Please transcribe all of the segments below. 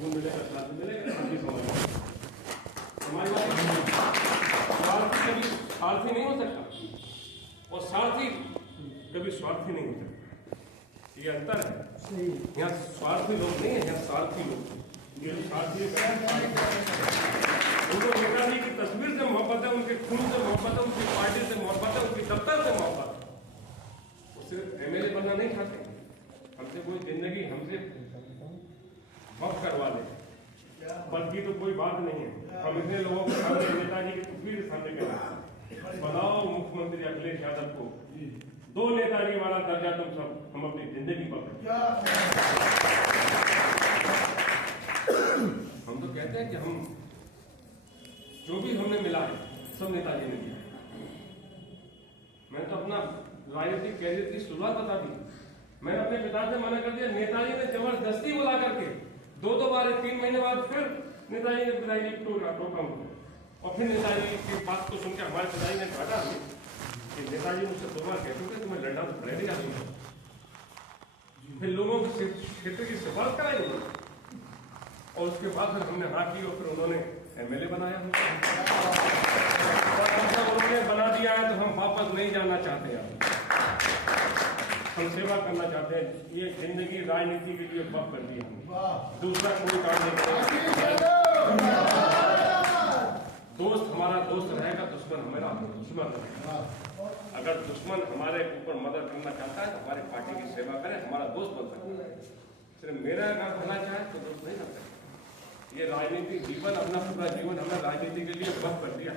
वो मिलेगा, साथ मिलेगा, शांति समाजवादी स्वार्थी कभी स्वार्थी नहीं हो सकता और सारथी कभी स्वार्थी नहीं हो सकता। ये अंतर है। यहाँ स्वार्थी लोग नहीं है, यहाँ सारथी लोग। ये सारथी उनको नेताजी की तस्वीर से मोहब्बत है, उनके खून से मोहब्बत है, उनकी पार्टी से मोहब्बत है, उनकी दफ्तर से मोहब्बत है। वो सिर्फ एमएलए बनना नहीं चाहते, हमसे कोई जिंदगी हमसे वक्त करवा ले, बल्कि तो कोई बात नहीं है। हम इतने लोगों के सामने नेताजी की तस्वीर सामने कर बनाओ मुख्यमंत्री अखिलेश यादव को 2 नेताजी वाला दर्जा तुम सब हम अपनी जिंदगी पर। हम तो कहते हैं कि हम जो भी हमने मिला है सब नेताजी ने दिया। मैं तो अपना राजनीतिक कैरियर की शुरुआत बता दी। मैंने अपने पिता से मना कर दिया। नेताजी ने जबरदस्ती बुला करके 2 बार 3 महीने बाद फिर नेताजी ने पिताजी को रोका और फिर नेताजी की बात को सुनकर हमारे पिताजी ने कहा कि नेताजी मुझसे 2 बार कहते थे तुम्हें लड़ना तो पड़ेगा। फिर लोगों के क्षेत्र की सिफारिश कराई और उसके बाद फिर हमने हाँ की और फिर उन्होंने एमएलए बनाया। और हम सब उन्होंने बना दिया है तो हम वापस नहीं जाना चाहते हैं। हम सेवा करना चाहते हैं। ये जिंदगी राजनीति के लिए वक्त कर दी हमने, दूसरा कोई काम नहीं करेगा। दोस्त हमारा दोस्त रहेगा, दुश्मन हमारा दुश्मन रहेगा। अगर दुश्मन हमारे ऊपर मदद करना चाहता है तो हमारी पार्टी की सेवा करे, हमारा दोस्त बन सकता है। सिर्फ मेरा अगर भला चाहे तो दोस्त नहीं कर सकता। ये राजनीतिक जीवन, अपना पूरा जीवन हमने राजनीति के लिए वक्त कर दिया।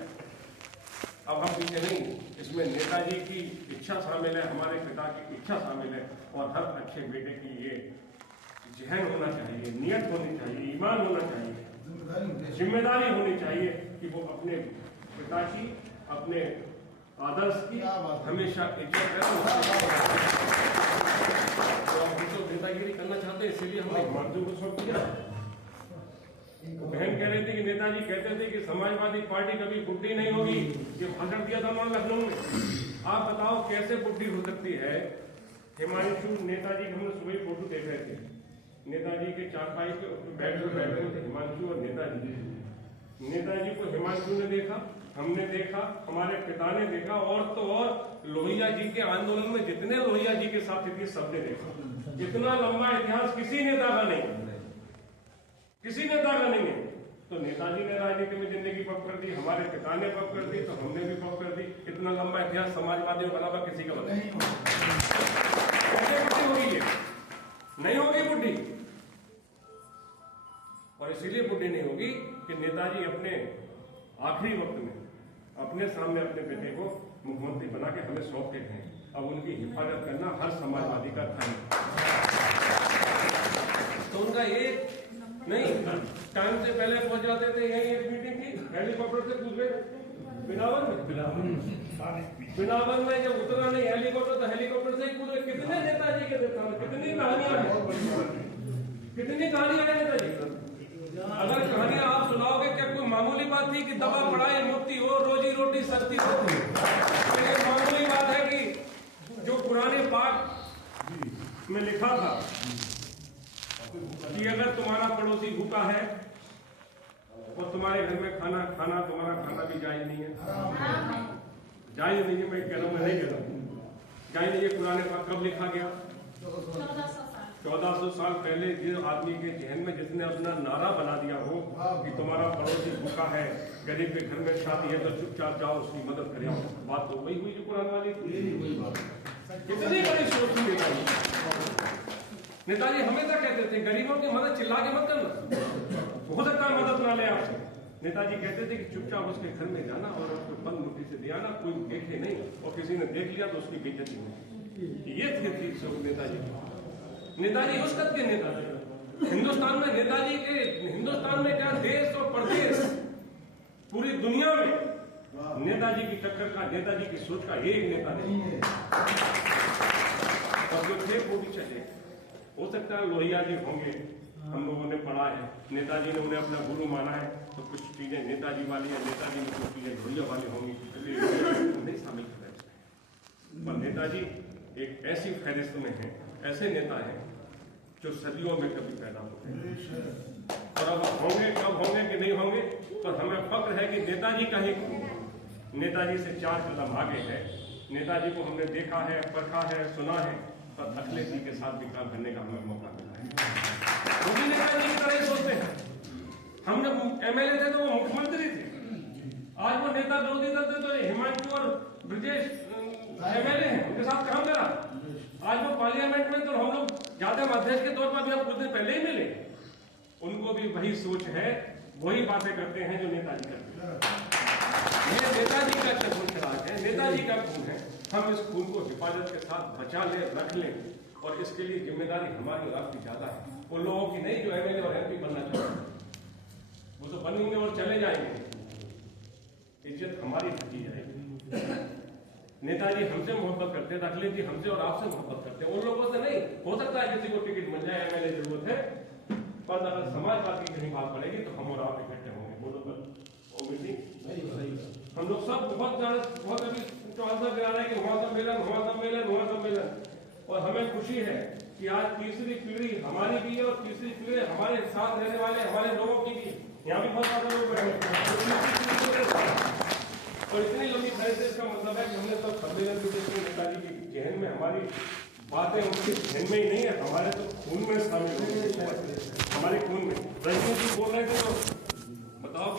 अब हम पीछे नहीं, इसमें नेताजी की इच्छा शामिल है, हमारे पिता की इच्छा शामिल है और हर अच्छे बेटे की ये जहन होना चाहिए, नियत होनी चाहिए, ईमान होना चाहिए, जिम्मेदारी होनी चाहिए कि वो अपने पिता की, अपने आदर्श की हमेशा इज्जत करें। तो हम तो नेतागिरी करना चाहते हैं, इसीलिए हमने हिमांशु को सौंप दिया। बहन कह रही थी कि नेताजी कहते थे कि समाजवादी पार्टी कभी बुढ़ी नहीं होगी, ये भाषण दिया था उन्होंने लखनऊ में। आप बताओ कैसे बुढ़ी हो सकती है। हिमांशु नेताजी हमने सुबह फोटो देख रहे थे, नेताजी के चारपाई पे बैठे थे हिमांशु और नेताजी को हिमांशु ने देखा, हमने देखा, हमारे पिता ने देखा और तो और लोहिया जी के आंदोलन में जितने लोहिया जी के साथ थे सबने देखा। जितना लंबा इतिहास किसी नेता का नहीं, किसी नेता का नहीं है। तो नेताजी ने राजनीति में जिंदगी पक कर दी, हमारे पिता ने पक कर दी, तो हमने भी पक कर दी। इतना लंबा इतिहास समाजवादियों के अलावा किसी का नहीं होगी, नहीं होगी बुढ़ी। और इसीलिए बुढ़ी नहीं होगी कि नेताजी अपने आखिरी वक्त में अपने सामने अपने बेटे को मुख्यमंत्री बना के हमें सौंप के गए। अब उनकी हिफाजत करना हर समाजवादी का धर्म। तो उनका एक नहीं, टाइम से पहले पहुंच जाते थे। यही एक मीटिंग थी, हेलीकॉप्टर से कूद गए बिलावन में जब उतरा नहीं हेलीकॉप्टर तो हेलीकॉप्टर से ही कूद गए। कितने नेताजी के देता हूँ, कितनी कहानियां हैं, कितनी कहानियां हैं नेताजी। अगर कहानियां आप सुनाओगे क्या कोई मामूली बात थी कि दवा पढ़ाई मुफ्ती हो, रोजी रोटी सस्ती हो। लेकिन मामूली बात है कि जो पुराने पाक में लिखा था कि अगर तुम्हारा पड़ोसी भूखा है और तुम्हारे घर में खाना तुम्हारा खाना भी जायज नहीं है, जायज नहीं है। मैं कह रहा हूं, मैं नहीं कह रहा हूं जायज नहीं है। पुराने पाक कब लिखा गया? 1400 साल पहले। जिस आदमी के जहन में जिसने अपना नारा बना दिया हो कि तुम्हारा पड़ोसी भूखा है, गरीब के घर में शादी है तो चुपचाप जाओ उसकी मदद करें, बात तो वही हुई जो कुरान वाली थी। कितनी बड़ी सोच थी नेताजी हमेशा कहते थे गरीबों की मदद चिल्ला के मत करना, हो सकता है मदद ना ले आपसे। नेताजी कहते थे कि चुपचाप उसके घर में जाना और उसको बंद मुट्ठी से दिया ना, कोई देखे नहीं, और किसी ने देख लिया तो उसकी बेइज्जती नहीं। ये थी नेताजी उस कद के नेता थे। हिंदुस्तान में नेताजी के, हिंदुस्तान में क्या देश और प्रदेश, पूरी दुनिया में नेताजी की टक्कर का, नेताजी की सोच का एक नेता नहीं है। और जो थे वो भी चले। हो सकता है लोहिया जी होंगे, हम लोगों ने पढ़ा है, नेताजी ने उन्हें अपना गुरु माना है, तो कुछ चीजें नेताजी वाली है, नेताजी में कुछ चीजें लोहिया वाली होंगी, नहीं शामिल कर रहे। पर नेताजी एक ऐसी फहरिस्त में है, ऐसे नेता हैं जो सदियों में कभी पैदा होते हैं। और अब होंगे कब होंगे कि नहीं होंगे, तो हमें फक्र है कि नेताजी का ही नेताजी से 4 कदम आगे है। नेताजी को हमने देखा है, परखा है, सुना है, और अखिलेश जी के साथ भी काम करने का हमें मौका मिला है। वो भी नेताजी की तरह ही सोचते हैं। हमने एमएलए थे तो वो मुख्यमंत्री थे, आज वो नेता विरोधी दल थे तो हिमांशु और ब्रजेश एमएलए हैं, उनके साथ काम करा। आज वो पार्लियामेंट में, तो हम लोग जाते अध्यक्ष के तौर पर भी हम कुछ दिन पहले ही मिले। उनको भी वही सोच है, वही बातें करते हैं जो नेताजी करते हैं। ये नेताजी का खून खराब है, नेताजी का खून है। हम इस खून को हिफाजत के साथ बचा लें, रख लें, और इसके लिए जिम्मेदारी हमारी और आपकी ज्यादा है। उन लोगों की नहीं जो एमएलए और एमपी बनना चाहते हैं, वो तो बनेंगे और चले जाएंगे, इज्जत हमारी बची जाएगी। नेताजी हमसे मोहब्बत करते हैं, अखिलेश जी हमसे और आपसे मोहब्बत करते हैं, उन लोगों से नहीं। हो सकता है किसी को टिकट मिल जाए, एमएलए जरूरत है, पर अगर समाजवाद की कहीं बात पड़ेगी तो हम और आप इकट्ठे होंगे। बोलो पर हम लोग सब बहुत अभी आंसर गिरा रहे हैं कि हुआ सम्मेलन, और हमें खुशी है कि आज तीसरी पीढ़ी हमारी भी है और तीसरी पीढ़ी हमारे साथ रहने वाले हमारे लोगों की भी। यहाँ भी बहुत सारे लोग बैठे और इतनी लंबी खरीद से इसका मतलब है कि हमने सब सम्मेलन भी देखी। नेताजी की जहन में हमारी बातें उनके जहन में ही नहीं है, हमारे तो खून में शामिल हो, हमारे खून में। रजनी जी बोल रहे थे तो बताओ